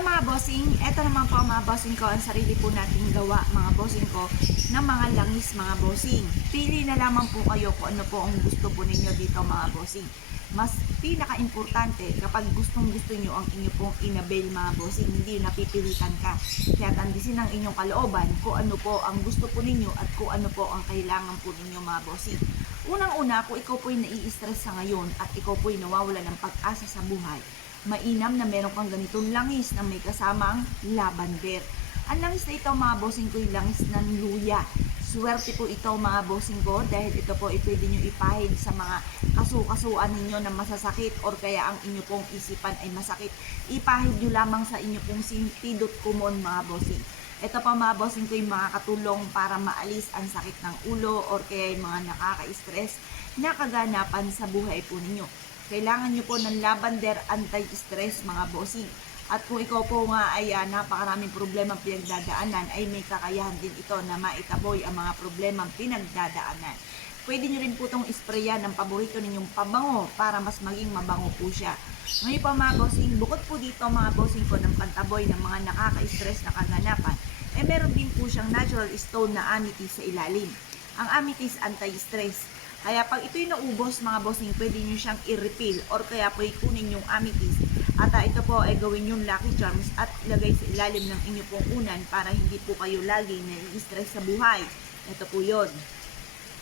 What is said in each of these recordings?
Hello mga bossing, eto naman po mga bossing ko, ang sarili po nating gawa mga bossing ko ng mga langis mga bossing. Pili na lamang po kayo kung ano po ang gusto po ninyo dito mga bossing. Mas pinaka-importante kapag gustong gusto nyo ang inyo pong inabail mga bossing, hindi napipilitan ka. Kaya tandisin ang inyong kalooban kung ano po ang gusto po ninyo at kung ano po ang kailangan po ninyo mga bossing. Unang-una, kung ikaw po'y nai-stress sa ngayon at ikaw po'y nawawala ng pag-asa sa buhay, mainam na meron kang ganitong langis na may kasamang lavender. Ang langis na ito mga bossing ko, yung langis ng luya. Swerte po ito mga bossing ko dahil ito po pwede nyo ipahid sa mga kasukasuan ninyo na masasakit or kaya ang inyo pong isipan ay masakit. Ipahid nyo lamang sa inyo pong sintidot kumon mga bossing. Ito pa mga bossing ko yung makakatulong para maalis ang sakit ng ulo or kaya yung mga nakaka-stress na kaganapan sa buhay po ninyo. Kailangan nyo po ng lavender anti-stress mga bossing. At kung ikaw po nga ay napakaraming problema pinagdadaanan, ay may kakayahan din ito na maitaboy ang mga problema pinagdadaanan. Pwede nyo rin po itong isprayan ng paborito ninyong pabango para mas maging mabango po siya. Ngayon pa mga bossing, bukod po dito mga bossing ko ng pantaboy ng mga nakaka-stress na kaganapan, ay meron din po siyang natural stone na amethyst sa ilalim. Ang amethyst anti-stress. Kaya pag ito'y naubos mga bossing, pwede nyo siyang i-refill or kaya po ikunin yung amethyst at ito po ay gawin yung lucky charms at ilagay sa ilalim ng inyo pong unan para hindi po kayo lagi na-i-stress sa buhay. Ito po yun.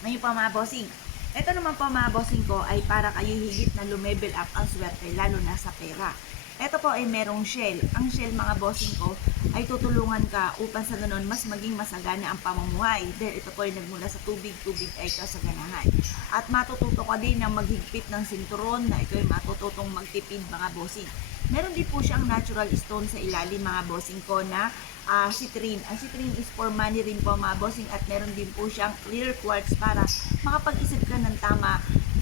Ngayon pa mga bossing, ito naman po mga bossing ko ay para kayo higit na lumevel up ang swerte lalo na sa pera. Ito po ay merong shell. Ang shell mga bossing ko ay tutulungan ka upang sa ganun mas maging masagana ang pamumuhay dahil ito po ay nagmula sa tubig ay kasaganahan. At matututo ka din na maghigpit ng sinturon na ito ay matututong magtipid mga bossing. Meron din po siyang natural stone sa ilalim mga bossing ko na citrine. Ang citrine is for money rin po mga bossing at meron din po siyang clear quartz para makapag-isip ka ng tama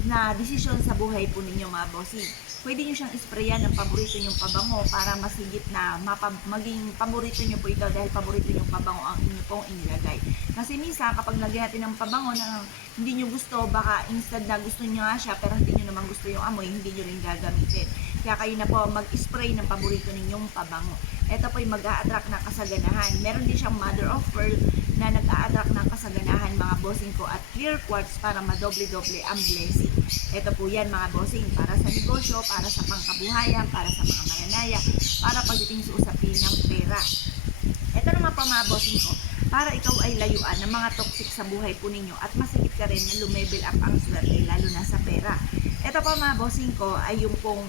na desisyon sa buhay po ninyo mga bossing. Pwede nyo siyang isprayan ng paborito nyong pabango para mas higit na maging paborito nyo po ito dahil paborito nyong pabango ang inyo pong inilagay. Kasi minsan kapag lagyan natin ng pabango na hindi nyo gusto, baka instead na gusto nyo nga siya pero hindi nyo naman gusto yung amoy, hindi nyo rin gagamitin. Kaya kayo na po mag-spray ng paborito ninyong pabango. Ito po yung mag-a-attract ng kasaganahan. Meron din siyang mother of pearl na nag-a-attract ng kasaganahan mga bossing ko at clear quartz para madoble-doble ang blessing. Ito po yan mga bossing para sa negosyo, para sa pangkabuhayan, para sa mga mananaya, para pagdating sa usapin ng pera. Ito naman pa mga bossing ko, para ikaw ay layuan ng mga toxic sa buhay po ninyo at masigit ka rin na lumevel up ang swerte lalo na sa pera. Ito pa mga bossing ko ay yung pong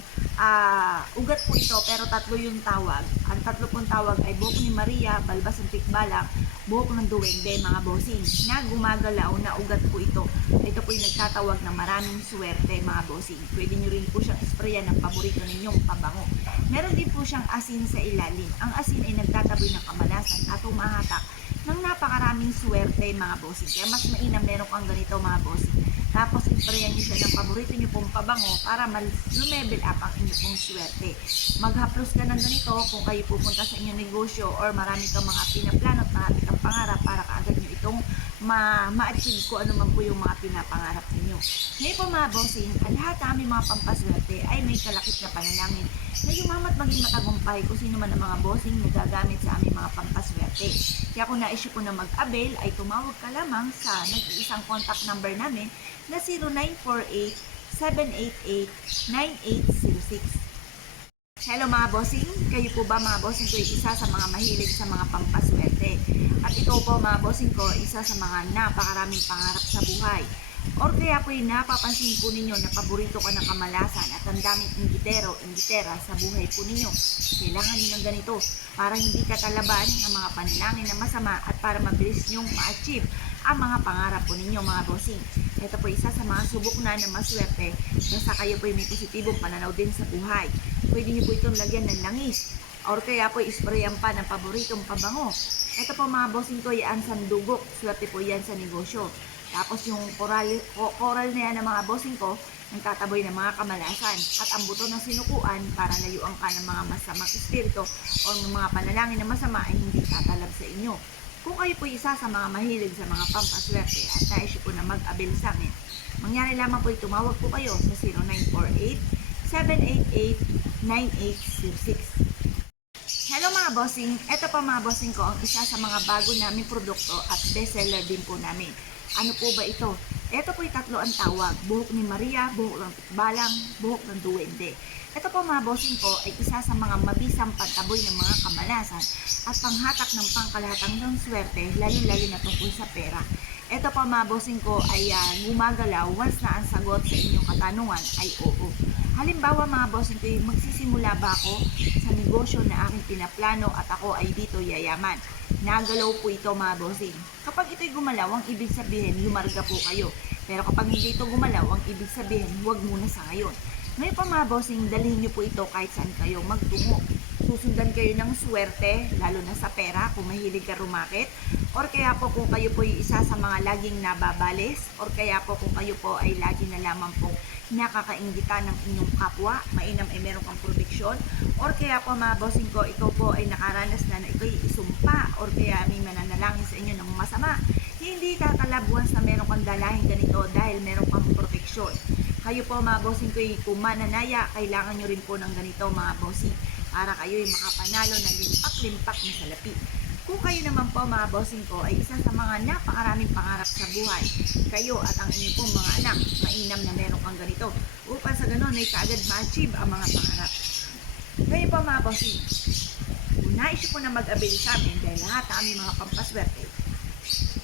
ugat po ito pero tatlo yung tawag. Ang tatlo pong tawag ay buhok ni Maria, balbas ng tikbalang, buhok ng duwende mga bossing na gumagalaw na ugat po ito. Ito po yung nagtatawag ng maraming swerte mga bossing. Pwede nyo rin po siyang isprayan ng paborito ninyong pabango. Meron din po siyang asin sa ilalim. Ang asin ay nagtataboy ng kamalasan at humahatak ng napakaraming swerte mga bossing. Kaya mas mainam meron kang ganito mga bossing. Tapos isprayan nyo siya ng paborito nyo pong pabango para lumevel up ang inyo pong swerte. Maghaplos ka ng ganito kung kayo pupunta sa inyong negosyo or marami kang mga pinaplano at marami kang pangarap para kaagad nyo itong ma-achieve ko ano man po yung mga pinapangarap ninyo. Ngayon po mga bossing, ang lahat ng aming mga pampaswerte ay may kalakip na panalangin na yumamat maging matagumpay kung sino man ang mga bossing na gagamit sa aming mga pampaswerte. Kaya kung na-issue ko na mag-avail ay tumawag ka lamang sa nag-iisang contact number namin na 0948-788-9806. Hello mga bossing, kayo po ba mga bossing ko isa sa mga mahilig sa mga pampaswerte? At ikaw po mga bossing ko isa sa mga napakaraming pangarap sa buhay. Or kaya po yung napapansin po ninyo na paborito ka ng kamalasan at ang daming inggitera sa buhay po ninyo. Kailangan nyo ng ganito para hindi ka talaban ng mga panalangin na masama at para mabilis nyong ma-achieve ang mga pangarap po ninyo mga bossing. Ito po isa sa mga subok na maswerte basta kayo po may positibong pananaw din sa buhay. Pwede nyo po itong lagyan ng langis or kaya po isprayan pa ng paboritong pabango. Ito po mga bossing ko yan sa dugok. Swerte po yan sa negosyo. Tapos yung coral na yan ng mga bossing ko, nagtataboy ng mga kamalasan. At ang buto ng sinukuan para layuan ka ng mga masamang espiritu o ng mga panalangin na masama ay hindi tatalab sa inyo. Kung kayo po isa sa mga mahilig sa mga pampaswerte at na-issue po na mag-avail sa amin, mangyari lamang po tumawag po kayo sa 0948-788-9806. Hello mga bossing, eto pa mga bossing ko ang isa sa mga bago naming produkto at bestseller din po namin. Ano po ba ito? Ito po'y tatlo ang tawag, buhok ni Maria, buhok ng balang, buhok ng duwende. Ito po mga bossing ko ay isa sa mga mabisang pantaboy ng mga kamalasan at panghatak ng pangkalahatang ng swerte, lalo-lalo na tungkol sa pera. Ito po mga bossing ko ay gumagalaw once na ang sagot sa inyong katanungan ay oo. Halimbawa mga bossing ko, magsisimula ba ako sa negosyo na aking pinaplano at ako ay dito yayaman? Nagalaw po ito mga bossing. Kapag ito'y gumalaw, ang ibig sabihin, lumarga po kayo. Pero kapag hindi ito gumalaw, ang ibig sabihin, huwag muna sa ngayon. Ngayon pa mga bossing, dalhin nyo po ito kahit saan kayo magtungo. Susundan kayo ng swerte, lalo na sa pera, kung mahilig ka rumakit. Or kaya po kung kayo po yung isa sa mga laging nababalis. Or kaya po kung kayo po ay lagi na lamang pong nakakainggitan ng inyong kapwa, mainam ay meron kang proteksyon. Or kaya po mga bossing ko, ikaw po ay nakaranas na ikaw isumpa. Or kaya may mananalangin sa inyo ng masama. Hindi kakalabuan sa meron kang dalahin ganito dahil meron kang proteksyon. Kayo po mga bossing ko, kung mananaya, kailangan nyo rin po ng ganito mga bossing para kayo ay makapanalo ng limpak-limpak na salapi. Kung kayo naman po mga bossing ko ay isa sa mga napakaraming pangarap sa buhay, kayo at ang inyong pong mga anak, mainam na meron kang ganito upang sa ganon ay kaagad ma-achieve ang mga pangarap. Ngayon po mga bossing, kung naisip po na mag-avail sa amin dahil lahat ang aming mga pampaswerte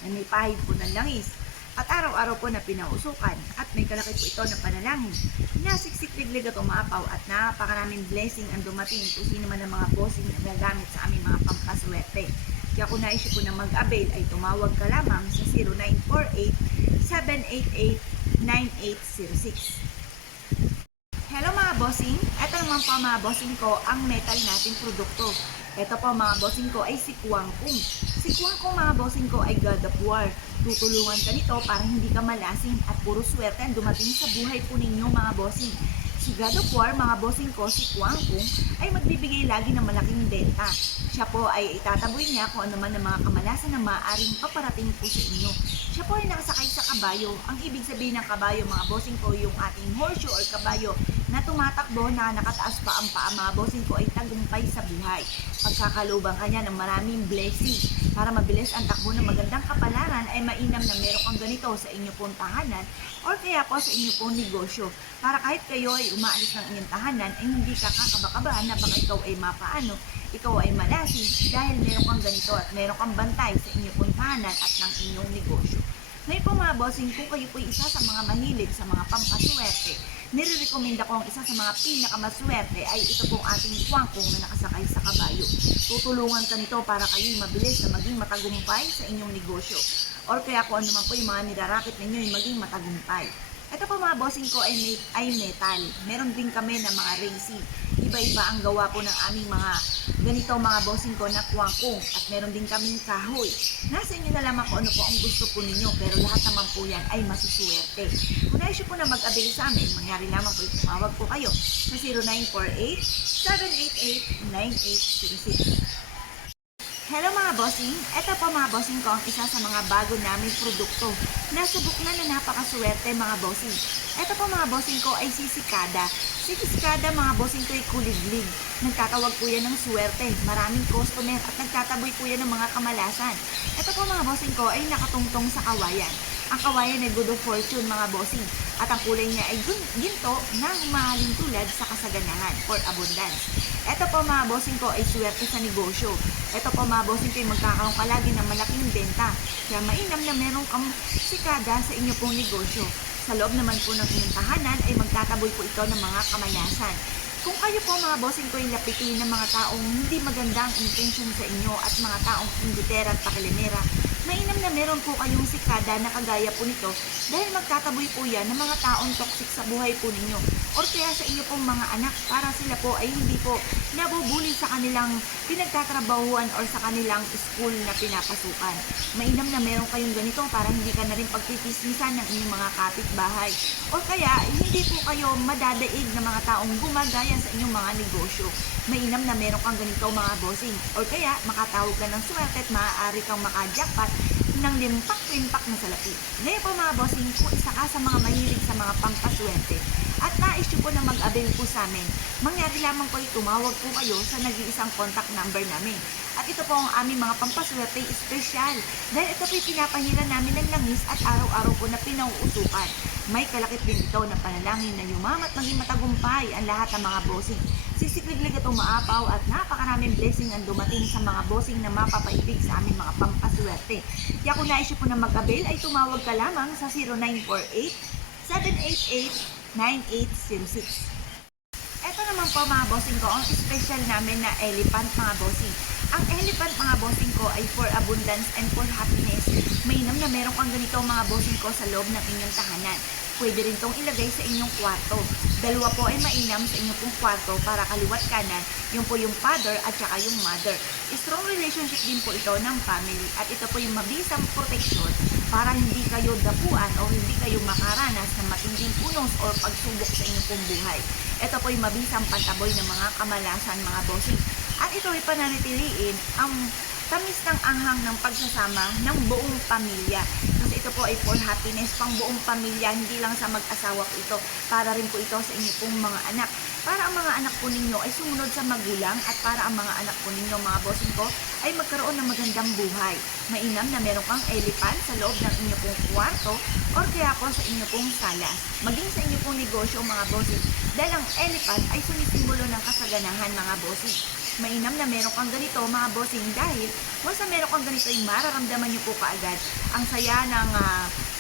na may pahid po ng langis at araw-araw po na pinausukan at may kalaki po ito na panalangin na siksik-liglig at umapaw at napakaraming blessing ang dumating kung sino man ang mga bossing na gagamit sa aming mga pampaswerte. Kaya kung naisip po na mag-avail ay tumawag ka lamang sa 0948-788-9806. Hello mga bossing, ito naman po mga bossing ko ang metal nating produkto. Ito po mga bossing ko ay si Kwangkong. Si Kwangkong mga bossing ko ay God of War. Tutulungan ka nito para hindi ka malasin at puro swerte ang dumating sa buhay po ninyo mga bossing. Si God of War, mga bossing ko, si Kwangkong, ay magbibigay lagi ng malaking benta. Siya po ay itataboy niya kung ano man ang mga kamalasan na maaaring paparating po sa inyo. Siya po ay nakasakay sa kabayo. Ang ibig sabihin ng kabayo, mga bossing ko, yung ating horseshoe or kabayo na tumatakbo na nakataas pa ang paa, mga bossing ko, ay tagumpay sa buhay. Pagkakalubang kanya ng maraming blessing. Para mabilis ang takbo ng magandang kapalaran ay mainam na meron kang ganito sa inyo pong tahanan or kaya po sa inyo pong negosyo. Para kahit kayo ay umaalis ng inyong tahanan ay hindi ka kakabakabahan na baka ikaw ay mapaano, ikaw ay malasin dahil meron kang ganito at meron kang bantay sa inyo pong tahanan at ng inyong negosyo. Ngayon po mga bossing, kung kayo po isa sa mga mahilig sa mga pampaswerte, nire-recommenda ko ang isa sa mga pinakamaswerte ay ito pong ating Kwangkong na nakasakay sa kabayo. Tutulungan ka nito para kayo'y mabilis na maging matagumpay sa inyong negosyo. Or kaya kung ano man po yung mga nilarakit ninyo ay maging matagumpay. Ito po mga bossing ko ay metal. Meron din kami ng mga racing. Iba-iba ang gawa po ng aming mga ganito mga bossing ko na Kwangkong. At meron din kaming kahoy. Nasa inyo na lamang kung ano po ang gusto po ninyo. Pero lahat naman po yan ay masusuwerte. Kung naisyo po na mag-avail sa amin, mangyari lamang po tumawag po kayo sa 0948-788-9806. Hello mga bossing, eto po mga bossing ko ang isa sa mga bago naming produkto. Nasubok na napakaswerte mga bossing. Eto po mga bossing ko ay si Cicada. Si Cicada mga bossing ko ay kuliglig. Nagtatawag po yan ng swerte, maraming customer at nagtataboy po yan ng mga kamalasan. Eto po mga bossing ko ay nakatungtong sa kawayan. Ang kawayan ay good of fortune mga bossing. At ang kulay niya ay ginto na humahalin tulad sa kasaganahan for abundance. Ito po mga bossing ko ay swerte sa negosyo. Ito po mga bossing ko ay magkakaroon ka lagi ng malaking benta. Kaya mainam na meron kang sikada sa inyo pong negosyo. Sa loob naman po ng inyong tahanan ay magtataboy po ito ng mga kamalasan. Kung kayo po mga bossing ko ay lapitin ng mga taong hindi magandang intention sa inyo at mga taong indutera at pakilimera, mainam na meron po kayong sikada na kagaya po nito dahil magtataboy po yan ng mga taong toxic sa buhay po ninyo or kaya sa inyo pong mga anak para sila po ay hindi po nabubuli sa kanilang pinagtatrabahuan or sa kanilang school na pinapasukan. Mainam na meron kayong ganito para hindi ka na rin pagtitismisan ng inyong mga kapitbahay or kaya hindi po kayo madadaig ng mga taong gumagaya sa inyong mga negosyo. Mainam na meron kang ganito mga bossing or kaya makatawag ka ng swerte at maaari kang makajackpot ng limpak-limpak na salapi. Ngayon po mga bossing, kung isa ka sa mga mahilig sa mga pampaswerte at nais nyo po na mag-avail po sa amin, mangyari lamang po ay tumawag po kayo sa nag-iisang contact number namin. At ito po ang aming mga pampaswerte special. Dahil ito po pinapahiran namin ng langis at araw-araw po na pinauusukan. May kalakip din ito na panalangin na yumamat maging matagumpay ang lahat ng mga bossing. Sisikliglig at umaapaw at napakaraming blessing ang dumating sa mga bossing na mapapaibig sa aming mga pampaswerte. Kaya kung nais nyo po na mag-avail ay tumawag ka lamang sa 0948-788-9806. Ito naman po mga bossing ko, ang special namin na elephant mga bossing. Ang elephant mga bossing ko ay for abundance and for happiness. Mainam na meron kang ganito mga bossing ko sa loob ng inyong tahanan. Pwede rin itong ilagay sa inyong kwarto. Dalawa po ay mainam sa inyong pong kwarto para kaliwat kanan. Yung po yung father at saka yung mother. Strong relationship din po ito ng family. At ito po yung mabisang protection para hindi kayo dapuan o hindi kayo makaranas ng matinding unos o pagsubok sa inyong pong buhay. Ito po yung mabisang pantaboy ng mga kamalasan mga bossing. At ito ay pananatiliin ang tamis ng anghang ng pagsasama ng buong pamilya. Kasi ito po ay for happiness, pang buong pamilya, hindi lang sa mag-asawa po ito. Para rin po ito sa inyo pong mga anak. Para ang mga anak po ninyo ay sumunod sa magulang at para ang mga anak po ninyo, mga bossing ko, ay magkaroon ng magandang buhay. Mainam na meron kang elephant sa loob ng inyo pong kwarto or kaya po sa inyo pong salas. Maging sa inyo pong negosyo, mga bossing. Dahil ang elephant ay sumisimbolo ng kasaganahan, mga bossing. Mainam na meron kang ganito mga bossing dahil once na meron kang ganito ay mararamdaman nyo po kaagad ang saya ng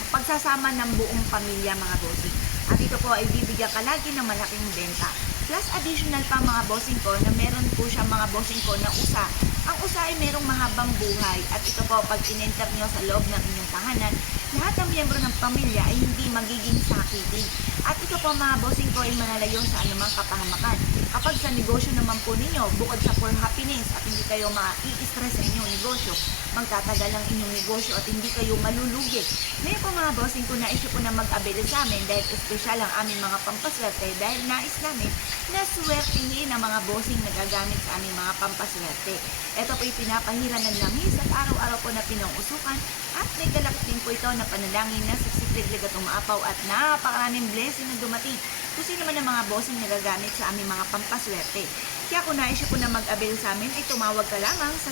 pagsasama ng buong pamilya mga bossing. At ito po ay bibigyan ka lagi ng malaking benta. Plus additional pa mga bossing ko na meron po siya mga bossing ko na usa. Ang usa ay merong mahabang buhay at ito po pag in-enter nyo sa loob ng inyong tahanan, lahat ng miyembro ng pamilya ay hindi magiging sakitin. At ito po mga bossing ko ay manalayo sa anumang kapahamakan. Kapag sa negosyo naman po ninyo, bukod sa for happiness at hindi kayo ma-i-stress sa inyong negosyo, magtatagal ang inyong negosyo at hindi kayo malulugi. Ngayon po mga bossing ko, nais po na mag-avail sa amin dahil espesyal ang aming mga pampaswerte dahil nais namin na swertihin ang mga bossing na gagamit sa aming mga pampaswerte. Ito po ay pinapahiran ng langis at araw-araw po na pinangusukan at may kalakip din po ito na panalangin na siksik-liglig at umaapaw at napakaraming blessing na dumating kung sino man ang mga bossing na gagamit sa aming mga pampaswerte. Kaya kung nais po na mag-avail sa amin ay tumawag ka lamang sa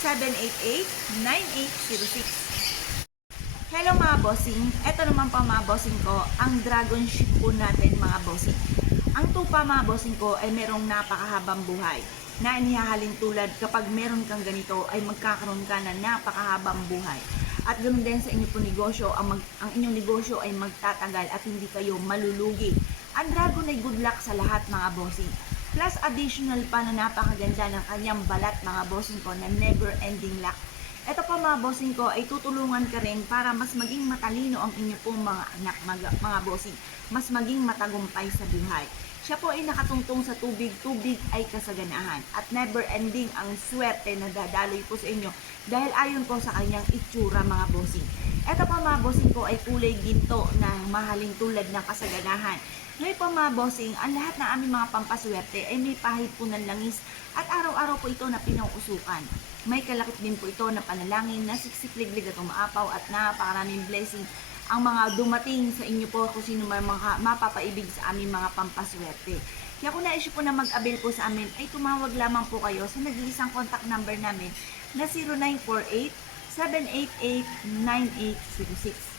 0948-788-9806. Hello mga bossing, eto naman pa mga bossing ko, ang dragon ship po natin mga bossing. Ang tupa mga bossing ko ay merong napakahabang buhay na inihahalin tulad kapag meron kang ganito ay magkakaroon ka na napakahabang buhay. At ganoon din sa inyong po negosyo, ang inyong negosyo ay magtatagal at hindi kayo malulugi. Ang dragon ay good luck sa lahat mga bossing. Plus additional pa na napakaganda ng kanyang balat mga bossing ko na never ending luck. Ito po mga bossing ko ay tutulungan ka rin para mas maging matalino ang inyo pong mga anak, mga bossing. Mas maging matagumpay sa buhay. Siya po ay nakatungtong sa tubig, tubig ay kasaganahan. At never ending ang swerte na dadaloy po sa inyo dahil ayon po sa kanyang itsura mga bossing. Ito po mga bossing ko ay kulay ginto na mahaling tulad ng kasaganahan. Ngayon po mga bossing, ang lahat ng aming mga pampaswerte ay may pahid po ng langis at araw-araw po ito na pinauusukan. May kalakip din po ito na panalangin na siksik-liglig at umaapaw at napakaraming blessing ang mga dumating sa inyo po kung sino man mga mapapaibig sa aming mga pampaswerte. Kaya kung nais po na mag-avail po sa amin ay tumawag lamang po kayo sa nag-iisang contact number namin na 0948-788-9806.